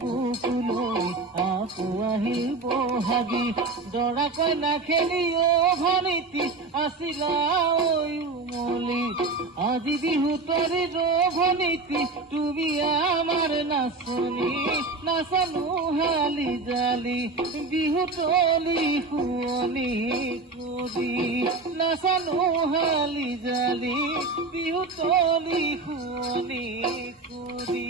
বুকুলৈ আকৌ আহিল বহাগী দৰা কইনা খেলি ভনীতি আছিলা উমলি আজি বিহু তৰি ভনীতি তুমি আমাৰ নাচনী নাচানো হালি জালি বিহু তলি শুৱনি কুদি নাচানো হালি জালি বিহু তলি শুৱনি কুদি